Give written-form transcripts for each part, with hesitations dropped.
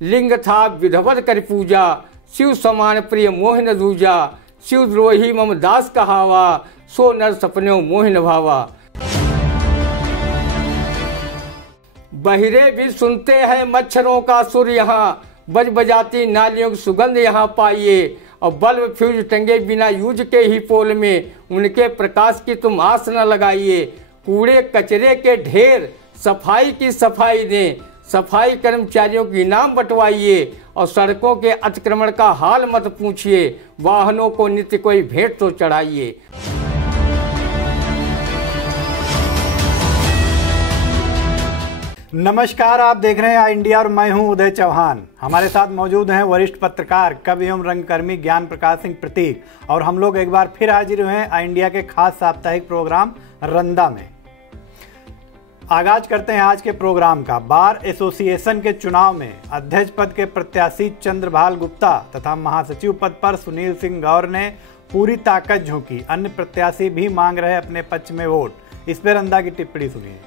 लिंग था विधवत कर पूजा, शिव समान प्रिय मोहन दूजा, शिव द्रोही मम दास कहावा, सो नर सपने मोहन भावा। बहिरे भी सुनते हैं मच्छरों का सुर यहाँ, बज बजाती नालियों की सुगंध यहाँ पाइए। और बल्ब फ्यूज टंगे बिना यूज के ही पोल में, उनके प्रकाश की तुम आस न लगाइए। कूड़े कचरे के ढेर सफाई की सफाई दें, सफाई कर्मचारियों की इनाम बंटवाइए। और सड़कों के अतिक्रमण का हाल मत पूछिए, वाहनों को नित्य कोई भेंट तो चढ़ाइए। नमस्कार, आप देख रहे हैं आई इंडिया और मैं हूं उदय चौहान। हमारे साथ मौजूद हैं वरिष्ठ पत्रकार, कवि एवं रंगकर्मी ज्ञान प्रकाश सिंह प्रतीक। और हम लोग एक बार फिर हाजिर हुए हैं आई इंडिया के खास साप्ताहिक प्रोग्राम रंदा में। आगाज करते हैं आज के प्रोग्राम का। बार एसोसिएशन के चुनाव में अध्यक्ष पद के प्रत्याशी चंद्रभाल गुप्ता तथा महासचिव पद पर सुनील सिंह गौर ने पूरी ताकत झोंकी। अन्य प्रत्याशी भी मांग रहे अपने पक्ष में वोट। इस पर रंदा की टिप्पणी सुनिए।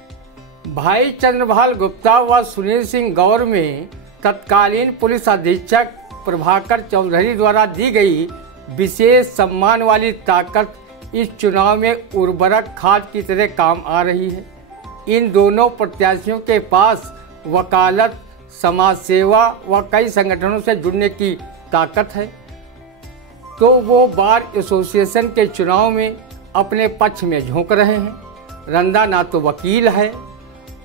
भाई चंद्रभाल गुप्ता व सुनील सिंह गौर में तत्कालीन पुलिस अधीक्षक प्रभाकर चौधरी द्वारा दी गई विशेष सम्मान वाली ताकत इस चुनाव में उर्वरक खाद की तरह काम आ रही है। इन दोनों प्रत्याशियों के पास वकालत, समाज सेवा व कई संगठनों से जुड़ने की ताकत है, तो वो बार एसोसिएशन के चुनाव में अपने पक्ष में झोंक रहे हैं। रंदा ना तो वकील है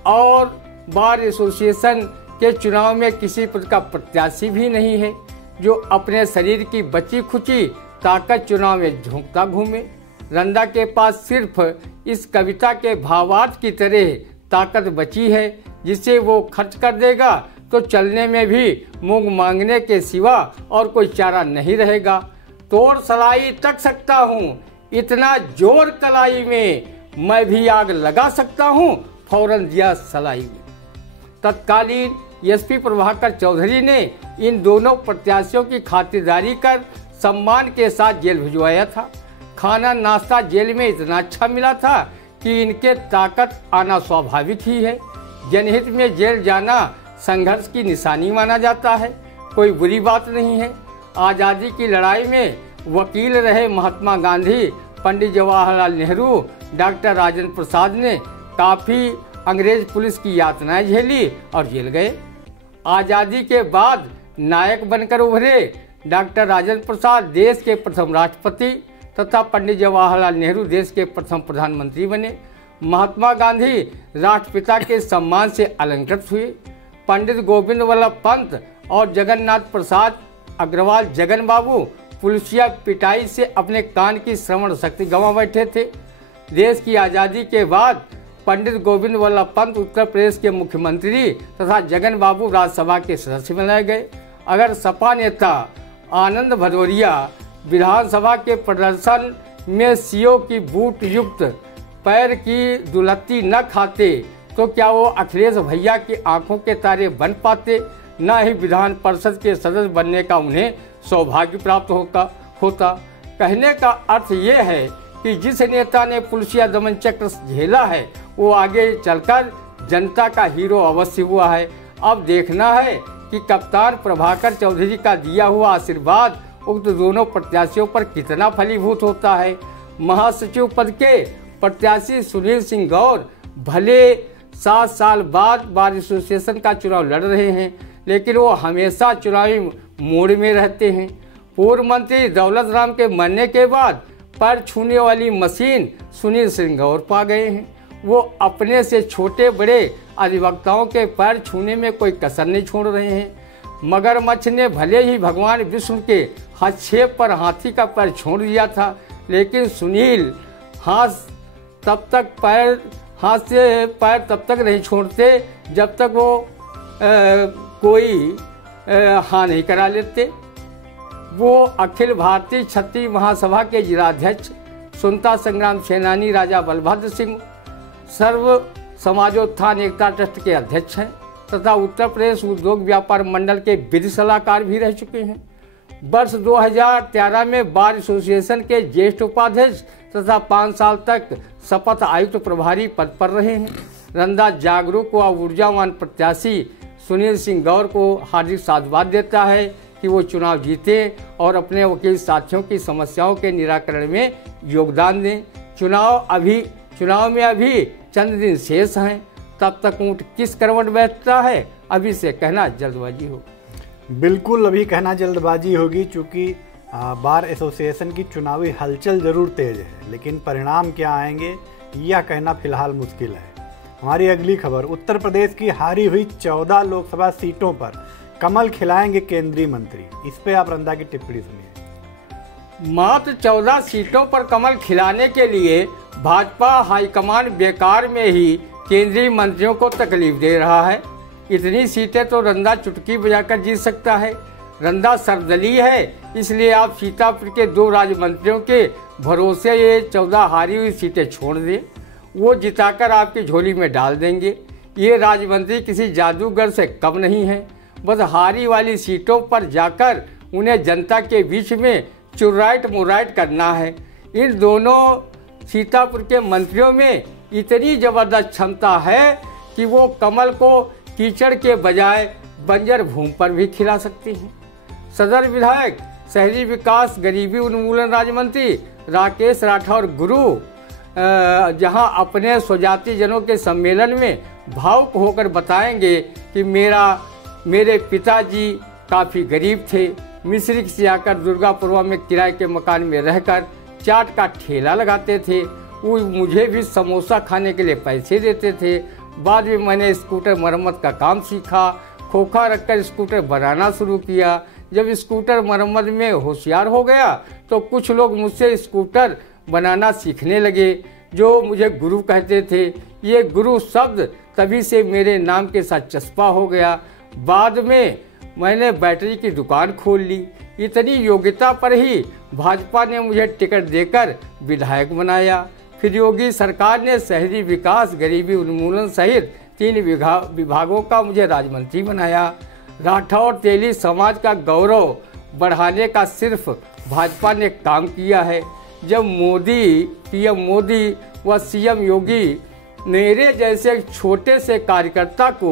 और बार एसोसिएशन के चुनाव में किसी पद का प्रत्याशी भी नहीं है जो अपने शरीर की बची खुची ताकत चुनाव में झोंकता घूमे। रंदा के पास सिर्फ इस कविता के भावार्थ की तरह ताकत बची है, जिसे वो खर्च कर देगा तो चलने में भी मूंग मांगने के सिवा और कोई चारा नहीं रहेगा। तोड़ सलाई तक सकता हूँ, इतना जोर कलाई में, मैं भी आग लगा सकता हूँ, फौरन दिया सलाई में। तत्कालीन एसपी प्रभाकर चौधरी ने इन दोनों प्रत्याशियों की खातिरदारी कर सम्मान के साथ जेल भिजवाया था। खाना नाश्ता जेल में इतना अच्छा मिला था कि इनके ताकत आना स्वाभाविक ही है। जनहित में जेल जाना संघर्ष की निशानी माना जाता है, कोई बुरी बात नहीं है। आज़ादी की लड़ाई में वकील रहे महात्मा गांधी, पंडित जवाहरलाल नेहरू, डॉक्टर राजेंद्र प्रसाद ने काफ़ी अंग्रेज पुलिस की यातनाएं झेली और जेल गए। आज़ादी के बाद नायक बनकर उभरे डॉक्टर राजेंद्र प्रसाद देश के प्रथम राष्ट्रपति तथा पंडित जवाहरलाल नेहरू देश के प्रथम प्रधानमंत्री बने। महात्मा गांधी राष्ट्रपिता के सम्मान से अलंकृत हुए। पंडित गोविंद वल्लभ पंत और जगन्नाथ प्रसाद अग्रवाल जगन बाबू पुलिसिया पिटाई से अपने कान की श्रवण शक्ति गंवा बैठे थे। देश की आज़ादी के बाद पंडित गोविंद वल्लभ पंत उत्तर प्रदेश के मुख्यमंत्री तथा जगन बाबू राज्यसभा के सदस्य बनाए गए। अगर सपा नेता आनंद भदौरिया विधानसभा के प्रदर्शन में सीओ की बूट युक्त पैर की दुलत्ती न खाते तो क्या वो अखिलेश भैया की आंखों के तारे बन पाते? न ही विधान परिषद के सदस्य बनने का उन्हें सौभाग्य प्राप्त होता। कहने का अर्थ ये है कि जिस नेता ने पुलिसिया दमन चक्र झेला है वो आगे चलकर जनता का हीरो अवश्य हुआ है। अब देखना है कि कप्तान प्रभाकर चौधरी का दिया हुआ आशीर्वाद उक्त दोनों प्रत्याशियों पर कितना फलीभूत होता है। महासचिव पद के प्रत्याशी सुनील सिंह गौर भले 7 साल बाद बार एसोसिएशन का चुनाव लड़ रहे हैं, लेकिन वो हमेशा चुनावी मोड़ में रहते हैं। पूर्व मंत्री दौलत राम के मरने के बाद पैर छूने वाली मशीन सुनील सिंह गौर पा गए हैं। वो अपने से छोटे बड़े अधिवक्ताओं के पैर छूने में कोई कसर नहीं छोड़ रहे हैं। मगरमच्छ ने भले ही भगवान विष्णु के हस्तक्षेप पर हाथी का पैर छोड़ दिया था, लेकिन सुनील हाथ से पैर तब तक नहीं छोड़ते जब तक वो कोई हाँ नहीं करा लेते। वो अखिल भारतीय क्षत्रिय महासभा के जिलाध्यक्ष, स्वतंत्रता संग्राम सेनानी राजा बलभद्र सिंह, सर्व समाजोत्थान एकता ट्रस्ट के अध्यक्ष हैं तथा उत्तर प्रदेश उद्योग व्यापार मंडल के विधि सलाहकार भी रह चुके हैं। वर्ष 2013 में बार एसोसिएशन के ज्येष्ठ उपाध्यक्ष तथा 5 साल तक शपथ आयुक्त प्रभारी पद पर रहे हैं। रंदा जागरूक व ऊर्जावान प्रत्याशी सुनील सिंह गौर को हार्दिक साधुवाद देता है कि वो चुनाव जीते और अपने वकील साथियों की समस्याओं के निराकरण में योगदान दें। चुनाव में अभी चंद दिन शेष हैं, तब तक ऊँट किस करवट बैठता है अभी से कहना जल्दबाजी हो। बिल्कुल अभी कहना जल्दबाजी होगी, चूँकि बार एसोसिएशन की चुनावी हलचल जरूर तेज है, लेकिन परिणाम क्या आएंगे यह कहना फिलहाल मुश्किल है। हमारी अगली खबर, उत्तर प्रदेश की हारी हुई 14 लोकसभा सीटों पर कमल खिलाएंगे केंद्रीय मंत्री। इस पे आप रंदा की टिप्पणी सुनिए। मात्र 14 सीटों पर कमल खिलाने के लिए भाजपा हाईकमान बेकार में ही केंद्रीय मंत्रियों को तकलीफ दे रहा है। इतनी सीटें तो रंदा चुटकी बजाकर जीत सकता है। रंदा सर्वदलीय है, इसलिए आप सीतापुर के 2 राज्य मंत्रियों के भरोसे ये 14 हारी हुई सीटें छोड़ दें, वो जिताकर आपकी झोली में डाल देंगे। ये राज्य मंत्री किसी जादूगर से कम नहीं है। बस हारी वाली सीटों पर जाकर उन्हें जनता के बीच में चुराइट मुराइट करना है। इन दोनों सीतापुर के मंत्रियों में इतनी जबरदस्त क्षमता है कि वो कमल को कीचड़ के बजाय बंजर भूमि पर भी खिला सकती हैं। सदर विधायक, शहरी विकास, गरीबी उन्मूलन राज्य मंत्री राकेश राठौर गुरु जहां अपने स्वजाति जनों के सम्मेलन में भावुक होकर बताएंगे कि मेरे पिताजी काफ़ी गरीब थे, मिस्री से आकर दुर्गापुरवा में किराए के मकान में रहकर चाट का ठेला लगाते थे। वो मुझे भी समोसा खाने के लिए पैसे देते थे। बाद में मैंने स्कूटर मरम्मत का काम सीखा, खोखा रखकर स्कूटर बनाना शुरू किया। जब स्कूटर मरम्मत में होशियार हो गया तो कुछ लोग मुझसे स्कूटर बनाना सीखने लगे, जो मुझे गुरु कहते थे। ये गुरु शब्द तभी से मेरे नाम के साथ चस्पा हो गया। बाद में मैंने बैटरी की दुकान खोल ली। इतनी योग्यता पर ही भाजपा ने मुझे टिकट देकर विधायक बनाया। फिर योगी सरकार ने शहरी विकास, गरीबी उन्मूलन सहित 3 विभागों का मुझे राज्य मंत्री बनाया। राठौर तेली समाज का गौरव बढ़ाने का सिर्फ भाजपा ने काम किया है। जब पीएम मोदी व सीएम योगी मेरे जैसे छोटे से कार्यकर्ता को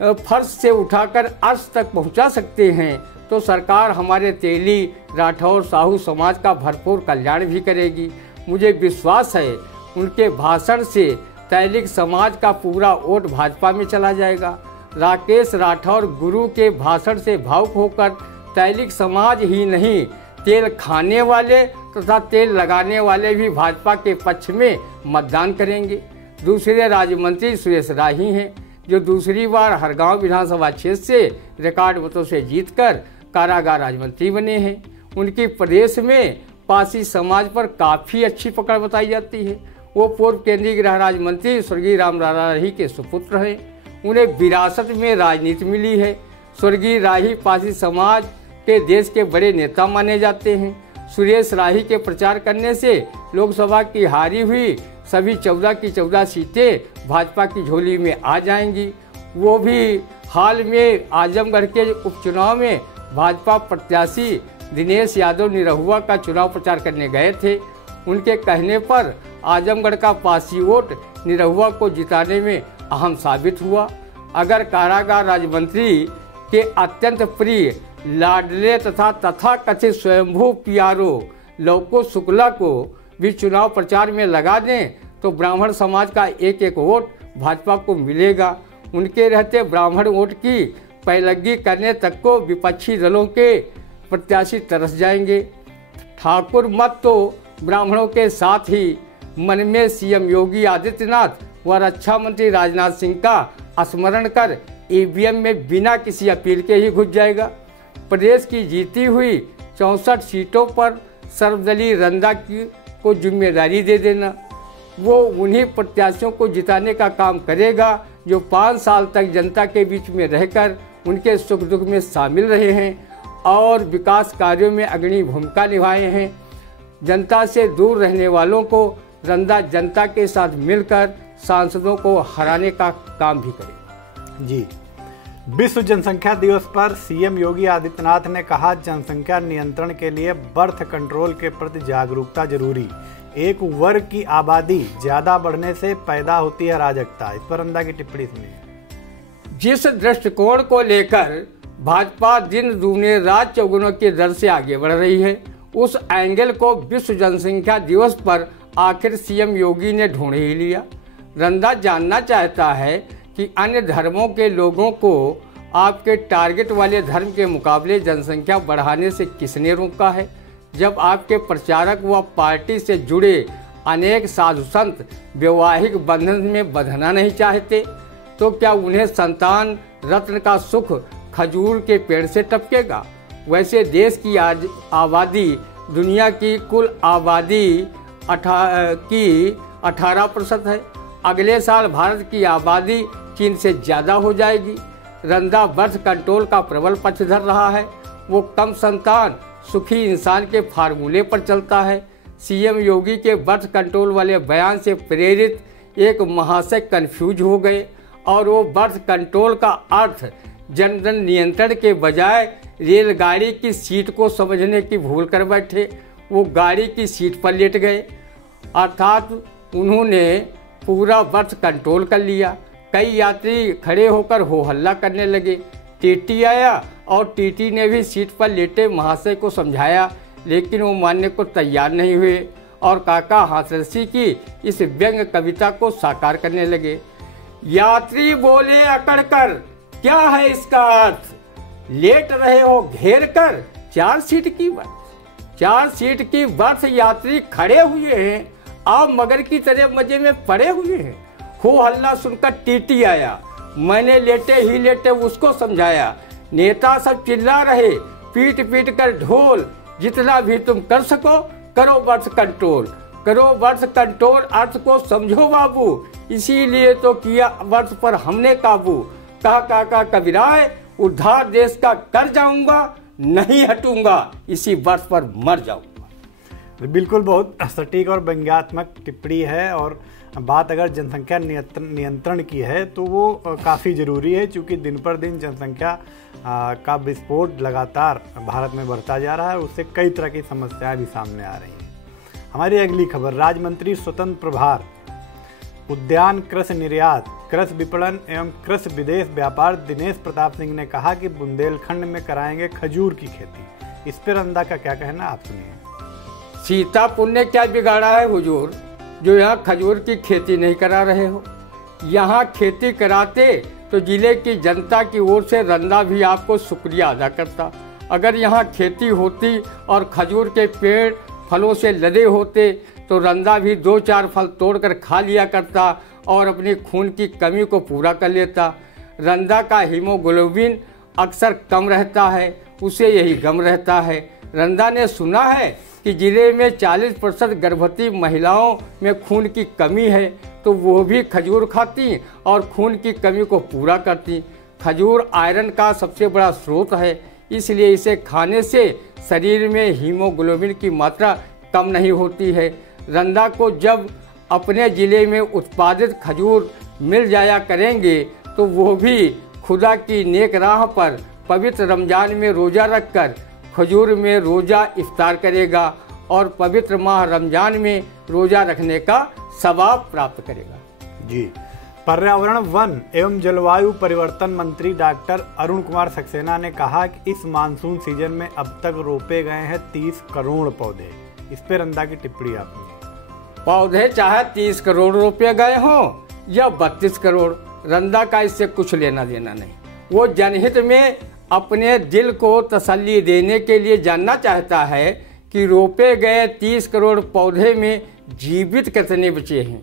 फर्श से उठाकर अर्श तक पहुंचा सकते हैं, तो सरकार हमारे तेली, राठौर, साहू समाज का भरपूर कल्याण भी करेगी। मुझे विश्वास है उनके भाषण से तैलिक समाज का पूरा वोट भाजपा में चला जाएगा। राकेश राठौर गुरु के भाषण से भावुक होकर तैलिक समाज ही नहीं, तेल खाने वाले तथा तेल लगाने वाले भी भाजपा के पक्ष में मतदान करेंगे। दूसरे राज्य मंत्री सुरेश राही हैं, जो दूसरी बार हरगांव विधानसभा क्षेत्र से रिकॉर्ड मतों से जीतकर कारागार राज्य मंत्री बने हैं। उनकी प्रदेश में पासी समाज पर काफ़ी अच्छी पकड़ बताई जाती है। वो पूर्व केंद्रीय गृह राज्य मंत्री स्वर्गीय राम राही के सुपुत्र हैं। उन्हें विरासत में राजनीति मिली है। स्वर्गीय राही पासी समाज के देश के बड़े नेता माने जाते हैं। सुरेश राही के प्रचार करने से लोकसभा की हारी हुई सभी 14 की 14 सीटें भाजपा की झोली में आ जाएंगी। वो भी हाल में आजमगढ़ के उपचुनाव में भाजपा प्रत्याशी दिनेश यादव निरहुआ का चुनाव प्रचार करने गए थे। उनके कहने पर आजमगढ़ का पासी वोट निरहुआ को जिताने में अहम साबित हुआ। अगर कारागार राज्य मंत्री के अत्यंत प्रिय, लाडले तथा तथाकथित स्वयंभू पियारो लौको शुक्ला को भी चुनाव प्रचार में लगा दें तो ब्राह्मण समाज का एक वोट भाजपा को मिलेगा। उनके रहते ब्राह्मण वोट की पैलगी करने तक को विपक्षी दलों के प्रत्याशी तरस जाएंगे। ठाकुर मत तो ब्राह्मणों के साथ ही मन में सीएम योगी आदित्यनाथ व रक्षा मंत्री राजनाथ सिंह का स्मरण कर ईवीएम में बिना किसी अपील के ही घुस जाएगा। प्रदेश की जीती हुई 64 सीटों पर सर्वदलीय रंदा को जिम्मेदारी दे देना। वो उन्हीं प्रत्याशियों को जिताने का काम करेगा जो 5 साल तक जनता के बीच में रहकर उनके सुख दुख में शामिल रहे हैं और विकास कार्यों में अग्रणी भूमिका निभाए हैं। जनता से दूर रहने वालों को रंदा जनता के साथ मिलकर सांसदों को हराने का काम भी करे। जी, विश्व जनसंख्या दिवस पर सीएम योगी आदित्यनाथ ने कहा, जनसंख्या नियंत्रण के लिए बर्थ कंट्रोल के प्रति जागरूकता जरूरी। एक वर्ग की आबादी ज्यादा बढ़ने से पैदा होती है अराजकता। इस पर रंदा की टिप्पणी सुनिए। जिस दृष्टिकोण को लेकर भाजपा दिन दूने रात चौगुनों की दर से आगे बढ़ रही है, उस एंगल को विश्व जनसंख्या दिवस पर आखिर सीएम योगी ने ढूंढ ही लिया। रंधा जानना चाहता है कि अन्य धर्मों के लोगों को आपके टारगेट वाले धर्म के मुकाबले जनसंख्या बढ़ाने से किसने रोका है? जब आपके प्रचारक व पार्टी से जुड़े अनेक साधु संत वैवाहिक बंधन में बंधना नहीं चाहते, तो क्या उन्हें संतान रत्न का सुख खजूर के पेड़ से टपकेगा? वैसे देश की आबादी दुनिया की कुल आबादी की 18% है। अगले साल भारत की आबादी चीन से ज़्यादा हो जाएगी। रंधा बर्थ कंट्रोल का प्रबल पक्षधर रहा है। वो कम संतान सुखी इंसान के फार्मूले पर चलता है। सीएम योगी के बर्थ कंट्रोल वाले बयान से प्रेरित एक महाशय कंफ्यूज हो गए और वो बर्थ कंट्रोल का अर्थ जनधन नियंत्रण के बजाय रेलगाड़ी की सीट को समझने की भूल कर बैठे। वो गाड़ी की सीट पर लेट गए, अर्थात उन्होंने पूरा बर्थ कंट्रोल कर लिया। कई यात्री खड़े होकर हो हल्ला करने लगे। टीटी आया और टीटी ने भी सीट पर लेटे महाशय को समझाया, लेकिन वो मानने को तैयार नहीं हुए और काका हाथरसी की इस व्यंग कविता को साकार करने लगे। यात्री बोले अकड़ कर, क्या है इसका अर्थ? लेट रहे हो घेर कर 4 सीट की बर्थ। 4 सीट की बर्थ यात्री खड़े हुए हैं, आप मगर की तरह मजे में पड़े हुए हैं। हो हल्ला सुनकर टीटी आया, मैंने लेटे ही लेटे उसको समझाया। नेता सब चिल्ला रहे, पीट पीट कर ढोल, जितना भी तुम कर सको करो बर्थ कंट्रोल, करो बर्थ कंट्रोल अर्थ को समझो बाबू, इसीलिए तो किया बर्थ पर हमने काबू। कहा काका कबीराय, उद्धार देश का कर जाऊंगा, नहीं हटूंगा, इसी बर्थ पर मर जाऊंगा। बिल्कुल बहुत सटीक और व्यंग्यात्मक टिप्पणी है। और बात अगर जनसंख्या नियंत्रण की है तो वो काफ़ी ज़रूरी है, क्योंकि दिन पर दिन जनसंख्या का विस्फोट लगातार भारत में बढ़ता जा रहा है। उससे कई तरह की समस्याएं भी सामने आ रही हैं। हमारी अगली खबर, राज्य मंत्री स्वतंत्र प्रभार उद्यान, कृषि निर्यात, कृषि विपणन एवं कृषि विदेश व्यापार दिनेश प्रताप सिंह ने कहा कि बुंदेलखंड में कराएंगे खजूर की खेती। इस पर रंधा का क्या कहना, आप सुनिए। सीतापुर ने क्या बिगाड़ा है हुजूर, जो यहाँ खजूर की खेती नहीं करा रहे हो? यहाँ खेती कराते तो जिले की जनता की ओर से रंधा भी आपको शुक्रिया अदा करता। अगर यहाँ खेती होती और खजूर के पेड़ फलों से लदे होते तो रंधा भी 2-4 फल तोड़कर खा लिया करता और अपनी खून की कमी को पूरा कर लेता। रंधा का हीमोग्लोबिन अक्सर कम रहता है, उसे यही गम रहता है। रंधा ने सुना है कि जिले में 40% गर्भवती महिलाओं में खून की कमी है, तो वो भी खजूर खाती और खून की कमी को पूरा करती। खजूर आयरन का सबसे बड़ा स्रोत है, इसलिए इसे खाने से शरीर में हीमोग्लोबिन की मात्रा कम नहीं होती है। रंधा को जब अपने ज़िले में उत्पादित खजूर मिल जाया करेंगे तो वो भी खुदा की नेक राह पर पवित्र रमजान में रोज़ा रखकर खजूर में रोज़ा इफ्तार करेगा और पवित्र माह रमजान में रोज़ा रखने का सवाब प्राप्त करेगा। जी, पर्यावरण, वन एवं जलवायु परिवर्तन मंत्री डॉक्टर अरुण कुमार सक्सेना ने कहा कि इस मानसून सीजन में अब तक रोपे गए हैं 30 करोड़ पौधे। इस पर रंधा की टिप्पणी आपने। पौधे चाहे 30 करोड़ रुपये गए हों या 32 करोड़, रंधा का इससे कुछ लेना देना नहीं। वो जनहित में अपने दिल को तसल्ली देने के लिए जानना चाहता है कि रोपे गए 30 करोड़ पौधे में जीवित कितने बचे हैं,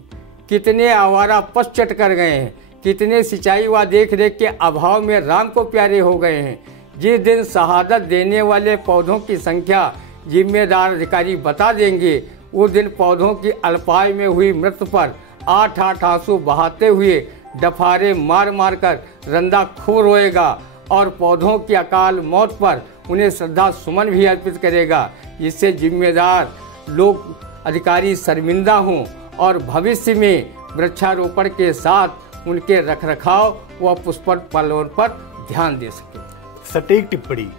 कितने आवारा पश चट कर गए हैं, कितने सिंचाई व देख रेख के अभाव में राम को प्यारे हो गए हैं। जिस दिन शहादत देने वाले पौधों की संख्या जिम्मेदार अधिकारी बता देंगे, उस दिन पौधों की अल्पायु में हुई मृत्यु पर 8-8 आंसू बहाते हुए डफारे मार मार कर रंधा खूब रोएगा और पौधों की अकाल मौत पर उन्हें श्रद्धा सुमन भी अर्पित करेगा। इससे जिम्मेदार लोग अधिकारी शर्मिंदा हों और भविष्य में वृक्षारोपण के साथ उनके रखरखाव व पुष्पन पालन पर ध्यान दे सके। सटीक टिप्पणी।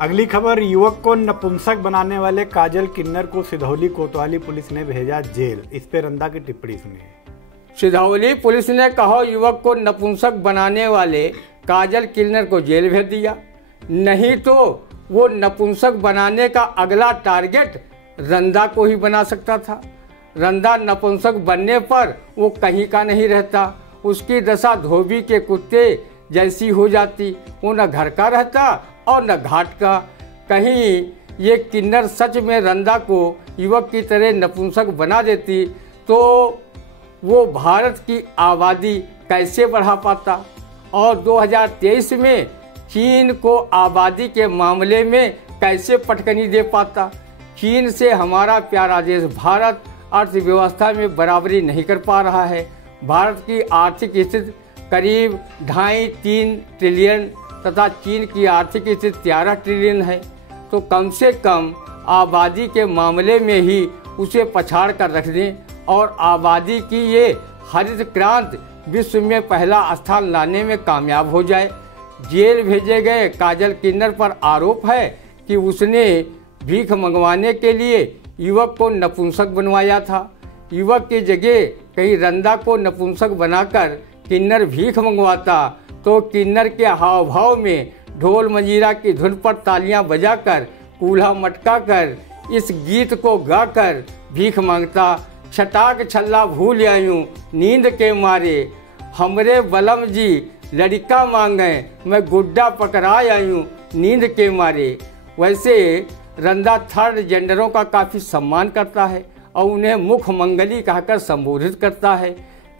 अगली खबर, युवक को नपुंसक बनाने वाले काजल किन्नर को सिधौली कोतवाली पुलिस ने भेजा जेल। इस पर रंधा की टिप्पणी सुनिए। सिधौली पुलिस ने कहा, युवक को नपुंसक बनाने वाले काजल किन्नर को जेल भेज दिया, नहीं तो वो नपुंसक बनाने का अगला टारगेट रंदा को ही बना सकता था। रंदा नपुंसक बनने पर वो कहीं का नहीं रहता, उसकी दशा धोबी के कुत्ते जैसी हो जाती। वो न घर का रहता और न घाट का। कहीं ये किन्नर सच में रंदा को युवक की तरह नपुंसक बना देती तो वो भारत की आबादी कैसे बढ़ा पाता और 2023 में चीन को आबादी के मामले में कैसे पटकनी दे पाता। चीन से हमारा प्यारा देश भारत अर्थव्यवस्था में बराबरी नहीं कर पा रहा है। भारत की आर्थिक स्थिति करीब 2.5-3 ट्रिलियन तथा चीन की आर्थिक स्थिति 13 ट्रिलियन है, तो कम से कम आबादी के मामले में ही उसे पछाड़ कर रख दें और आबादी की ये हरित क्रांति विश्व में पहला स्थान लाने में कामयाब हो जाए। जेल भेजे गए काजल किन्नर पर आरोप है कि उसने भीख मंगवाने के लिए युवक को नपुंसक बनवाया था। युवक की जगह कहीं रंदा को नपुंसक बनाकर किन्नर भीख मंगवाता तो किन्नर के हाव भाव में ढोल मंजीरा की धुन पर तालियां बजाकर कूल्हा मटका कर इस गीत को गाकर भीख मांगता। छटाक छल्ला भूल आयूं नींद के मारे, हमरे बलम जी लड़का मांगे, मैं गुड्डा पकड़ा आयूं नींद के मारे। वैसे रंदा थर्ड जेंडरों का काफ़ी सम्मान करता है और उन्हें मुख मंगली कहकर संबोधित करता है।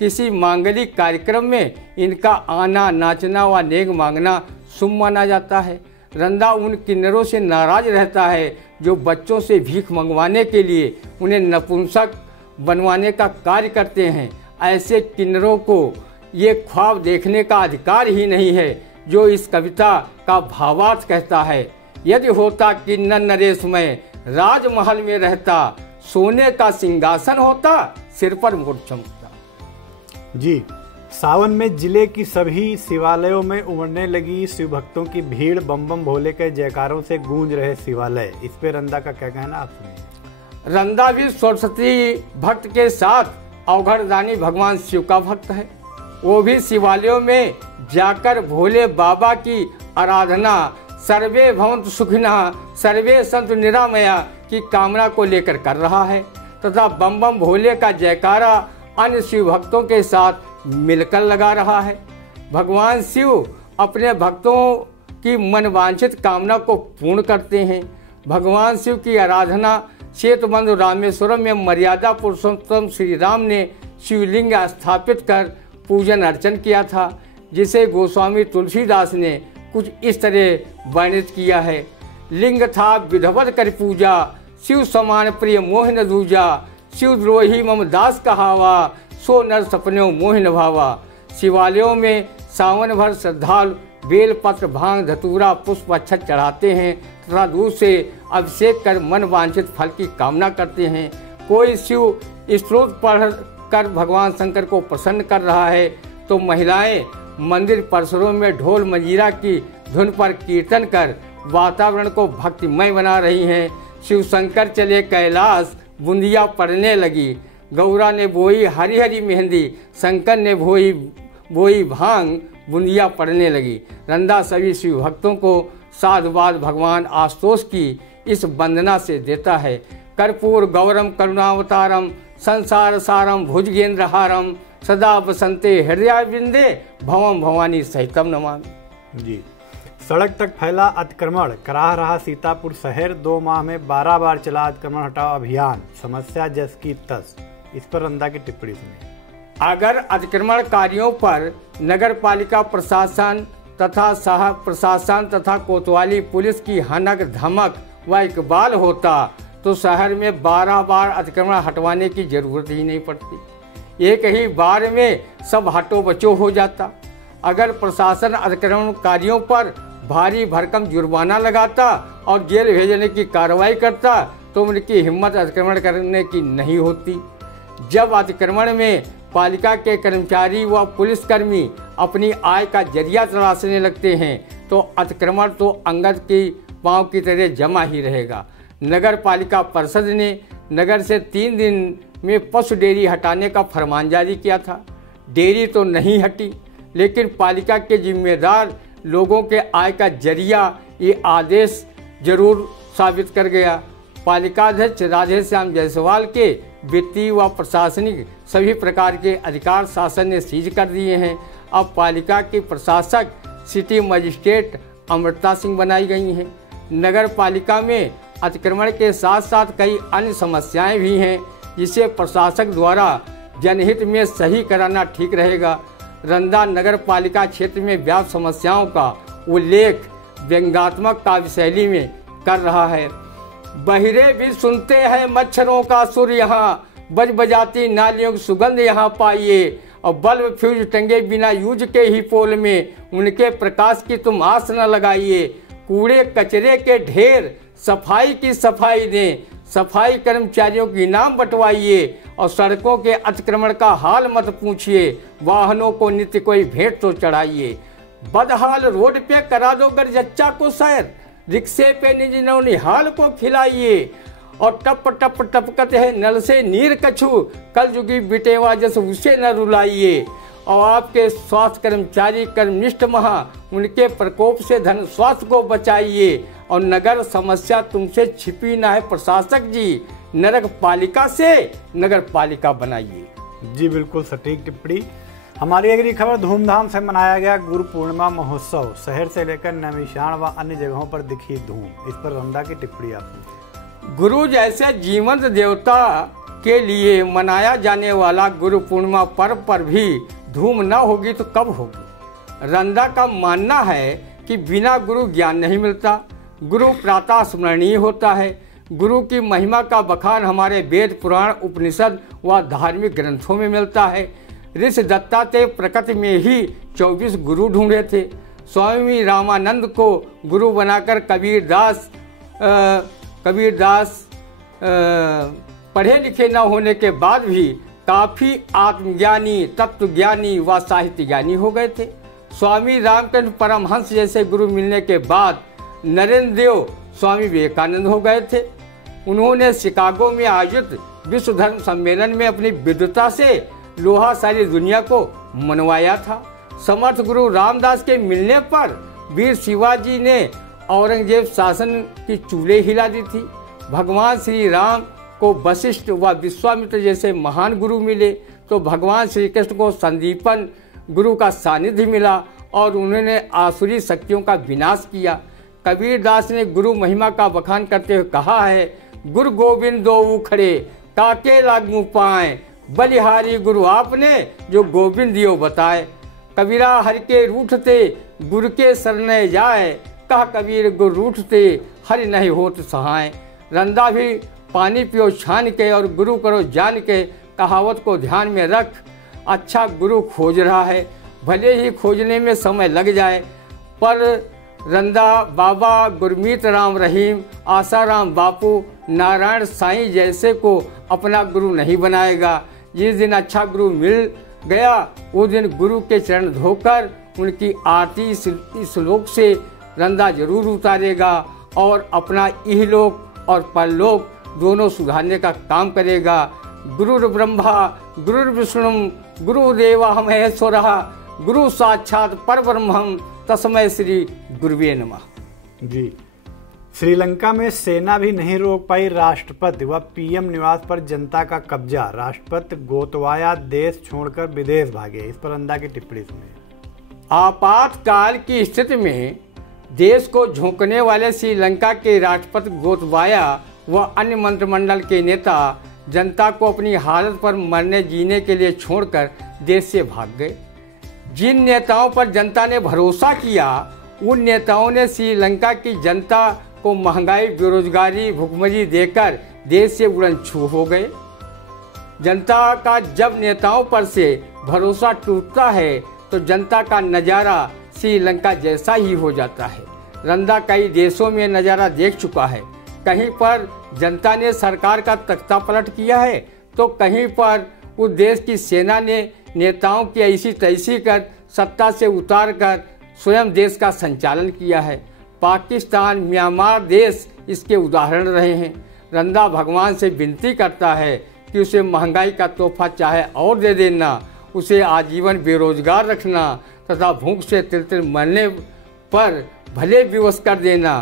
किसी मांगलिक कार्यक्रम में इनका आना, नाचना व नेक मांगना शुभ माना जाता है। रंदा उन किन्नरों से नाराज रहता है जो बच्चों से भीख मंगवाने के लिए उन्हें नपुंसक बनवाने का कार्य करते हैं। ऐसे किन्नरों को ये ख्वाब देखने का अधिकार ही नहीं है जो इस कविता का भावार्थ कहता है। यदि होता किन्नर नरेश में राजमहल में रहता, सोने का सिंहासन होता सिर पर मुकुट चमकता। जी, सावन में जिले की सभी शिवालयों में उमड़ने लगी शिव भक्तों की भीड़। बम बम भोले के जयकारों से गूंज रहे शिवालय। इस पे रंदा का क्या कहना, आप सुनिए। रंदा भी सरस्वती भक्त के साथ अवघड़दानी भगवान शिव का भक्त है। वो भी शिवालयों में जाकर भोले बाबा की आराधना सर्वे भवन्तु सुखिनः सर्वे सन्तु निरामया की कामना को लेकर कर रहा है तथा बम बम भोले का जयकारा अन्य शिव भक्तों के साथ मिलकर लगा रहा है। भगवान शिव अपने भक्तों की मनवांछित कामना को पूर्ण करते हैं। भगवान शिव की आराधना सेतुबंध रामेश्वरम में मर्यादा पुरुषोत्तम श्री राम ने शिवलिंग स्थापित कर पूजन अर्चन किया था, जिसे गोस्वामी तुलसीदास ने कुछ इस तरह वर्णित किया है। लिंग था विधवत कर पूजा, शिव समान प्रिय मोहन दूजा, शिव द्रोही मम दास कहावा, सो नर सपने मोहन भावा। शिवालयों में सावन भर श्रद्धालु बेल पत्र भांग धतूरा पुष्प अक्षत चढ़ाते हैं तथा दूध से अभिषेक कर मन वांछित फल की कामना करते हैं। कोई शिव स्तोत्र पढ़ कर भगवान शंकर को प्रसन्न कर रहा है तो महिलाएं मंदिर परिसरों में ढोल मंजीरा की धुन पर कीर्तन कर वातावरण को भक्तिमय बना रही हैं। शिव शंकर चले कैलाश बूंदिया पड़ने लगी, गौरा ने बोई हरी हरी मेहंदी, शंकर ने बोई भांग बूंदिया पड़ने लगी। रंदा सभी शिव भक्तों को साधुवाद भगवान आशुतोष की इस वंदना से देता है। कर्पूर गौरम करुणावतारम संसार सारम भुजगेंद्र हारम सदा बसंते हृदयारविंदे भवम भवानी सहितम नमामि। जी, सड़क तक फैला अतिक्रमण, कराह रहा सीतापुर शहर। 2 माह में 12 बार चला अतिक्रमण हटाओ अभियान, समस्या जस की तस। इस पर रंदा की टिप्पणी सुनिए। अगर अतिक्रमणकारियों पर नगर पालिका प्रशासन तथा सह प्रशासन तथा कोतवाली पुलिस की हनक धमक व इकबाल होता तो शहर में 12 बार अतिक्रमण हटवाने की जरूरत ही नहीं पड़ती। एक ही बार में सब हटो बचो हो जाता। अगर प्रशासन अतिक्रमणकारियों पर भारी भरकम जुर्माना लगाता और जेल भेजने की कार्रवाई करता तो उनकी हिम्मत अतिक्रमण करने की नहीं होती। जब अतिक्रमण में पालिका के कर्मचारी व पुलिसकर्मी अपनी आय का जरिया तलाशने लगते हैं तो अतिक्रमण तो अंगद की पांव की तरह जमा ही रहेगा। नगर पालिका परिषद ने नगर से 3 दिन में पशु डेयरी हटाने का फरमान जारी किया था। डेयरी तो नहीं हटी, लेकिन पालिका के जिम्मेदार लोगों के आय का जरिया ये आदेश जरूर साबित कर गया। पालिका अध्यक्ष राधेश्याम जायसवाल के वित्तीय व प्रशासनिक सभी प्रकार के अधिकार शासन ने सीज कर दिए हैं। अब पालिका की प्रशासक सिटी मजिस्ट्रेट अमृता सिंह बनाई गई हैं। नगर पालिका में अतिक्रमण के साथ साथ कई अन्य समस्याएं भी हैं, जिसे प्रशासक द्वारा जनहित में सही कराना ठीक रहेगा। रंदा नगर पालिका क्षेत्र में व्याप्त समस्याओं का उल्लेख व्यंग्यात्मक काव्य शैली में कर रहा है। बहिरे भी सुनते हैं मच्छरों का सुर यहाँ, बज बजाती नालियों की सुगंध यहाँ पाइए, और बल्ब फ्यूज टंगे बिना यूज के ही पोल में, उनके प्रकाश की तुम आस न लगाइए। कूड़े कचरे के ढेर सफाई की सफाई दें, सफाई कर्मचारियों की इनाम बंटवाइए, और सड़कों के अतिक्रमण का हाल मत पूछिए, वाहनों को नित्य कोई भेंट तो चढ़ाइए। बदहाल रोड पे करा दो गरजच्चा को सैर, रिक्शे पे निज नौनिहाल को खिलाइए, और टप टप टपकत है नल से नीर कछु, कल जुगी बिटेवा जस उसे न रुलाइए। और आपके स्वास्थ्य कर्मचारी कर्मनिष्ठ महा, उनके प्रकोप से धन स्वास्थ्य को बचाइए, और नगर समस्या तुमसे छिपी ना है प्रशासक जी, नगर पालिका से नगर पालिका बनाइए। जी बिल्कुल सटीक टिप्पणी। हमारी अगली खबर, धूमधाम से मनाया गया गुरु पूर्णिमा महोत्सव, शहर से लेकर नैमिषारण व अन्य जगहों पर दिखी धूम। इस पर रंदा की टिप्पणी आपने। गुरु जैसे जीवंत देवता के लिए मनाया जाने वाला गुरु पूर्णिमा पर्व पर भी धूम न होगी तो कब होगी। रंदा का मानना है कि बिना गुरु ज्ञान नहीं मिलता, गुरु प्रातः स्मरणीय होता है। गुरु की महिमा का बखान हमारे वेद पुराण उपनिषद व धार्मिक ग्रंथों में मिलता है। ऋषि दत्तात्रेय प्रकृति में ही 24 गुरु ढूंढे थे। स्वामी रामानंद को गुरु बनाकर कबीरदास पढ़े लिखे न होने के बाद भी काफी आत्मज्ञानी, तत्वज्ञानी व साहित्य ज्ञानी हो गए थे। स्वामी रामकृष्ण परमहंस जैसे गुरु मिलने के बाद नरेंद्र देव स्वामी विवेकानंद हो गए थे। उन्होंने शिकागो में आयोजित विश्व धर्म सम्मेलन में अपनी विद्वता से लोहा सारी दुनिया को मनवाया था। समर्थ गुरु रामदास के मिलने पर वीर शिवाजी ने औरंगजेब शासन की चूल्हे हिला दी थी। भगवान श्री राम को वशिष्ठ व विश्वामित्र जैसे महान गुरु मिले तो भगवान श्री कृष्ण को संदीपन गुरु का सानिध्य मिला और उन्होंने आसुरी शक्तियों का विनाश किया। कबीरदास ने गुरु महिमा का बखान करते हुए कहा है, गुरु गोविंद दो उखड़े काके लागू पाए, बलिहारी गुरु आपने जो गोविंद दियो बताए। कबीरा हर के रूठते गुरु के शरण जाए, कहा कबीर गुरु रूठते हरि नहीं होत सहाय। रंदा भी पानी पियो छान के और गुरु करो जान के कहावत को ध्यान में रख। अच्छा गुरु खोज रहा है, भले ही खोजने में समय लग जाए, पर रंदा बाबा गुरमीत राम रहीम, आसाराम बापू, नारायण साईं जैसे को अपना गुरु नहीं बनाएगा। जिस दिन अच्छा गुरु मिल गया उस दिन गुरु के चरण धोकर उनकी आरती इस श्लोक से रंदा जरूर उतारेगा और अपना इहलोक और परलोक दोनों सुधारने का काम करेगा। गुरुर् ब्रह्मा गुरुर् विष्णु गुरुदेवा महेश्वरः गुरु साक्षात परब्रह्मम् तस्मै श्री गुरुवे नमः। जी, श्रीलंका में सेना भी नहीं रोक पाई राष्ट्रपति व पीएम निवास पर जनता का कब्जा। राष्ट्रपति गोतबाया देश छोड़कर विदेश भागे। इस पर रंदा की टिप्पणी सुनिए। आपातकाल की स्थिति में देश को झोंकने वाले श्रीलंका के राष्ट्रपति गोतबाया व अन्य मंत्रिमंडल के नेता जनता को अपनी हालत पर मरने जीने के लिए छोड़कर देश से भाग गए। जिन नेताओं पर जनता ने भरोसा किया उन नेताओं ने श्रीलंका की जनता को महंगाई, बेरोजगारी, भुखमरी देकर देश से उड़न छू हो गए। जनता का जब नेताओं पर से भरोसा टूटता है तो जनता का नज़ारा श्रीलंका जैसा ही हो जाता है। रंदा कई देशों में नज़ारा देख चुका है। कहीं पर जनता ने सरकार का तख्ता पलट किया है तो कहीं पर उस देश की सेना ने नेताओं की ऐसी तैसी कर सत्ता से उतार कर स्वयं देश का संचालन किया है। पाकिस्तान, म्यांमार देश इसके उदाहरण रहे हैं। रंदा भगवान से विनती करता है कि उसे महंगाई का तोहफा चाहे और दे देना, उसे आजीवन बेरोजगार रखना, तथा भूख से तिल मरने पर भले विवश कर देना,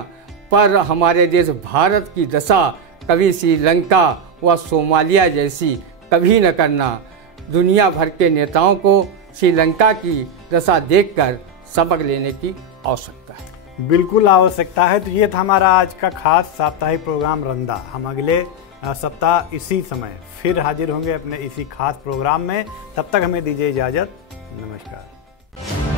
पर हमारे देश भारत की दशा कभी श्रीलंका व सोमालिया जैसी कभी न करना। दुनिया भर के नेताओं को श्रीलंका की दशा देखकर सबक लेने की आवश्यकता है। बिल्कुल आवश्यकता है। तो ये था हमारा आज का खास साप्ताहिक प्रोग्राम रंदा। हम अगले सप्ताह इसी समय फिर हाजिर होंगे अपने इसी खास प्रोग्राम में। तब तक हमें दीजिए इजाज़त। नमस्कार।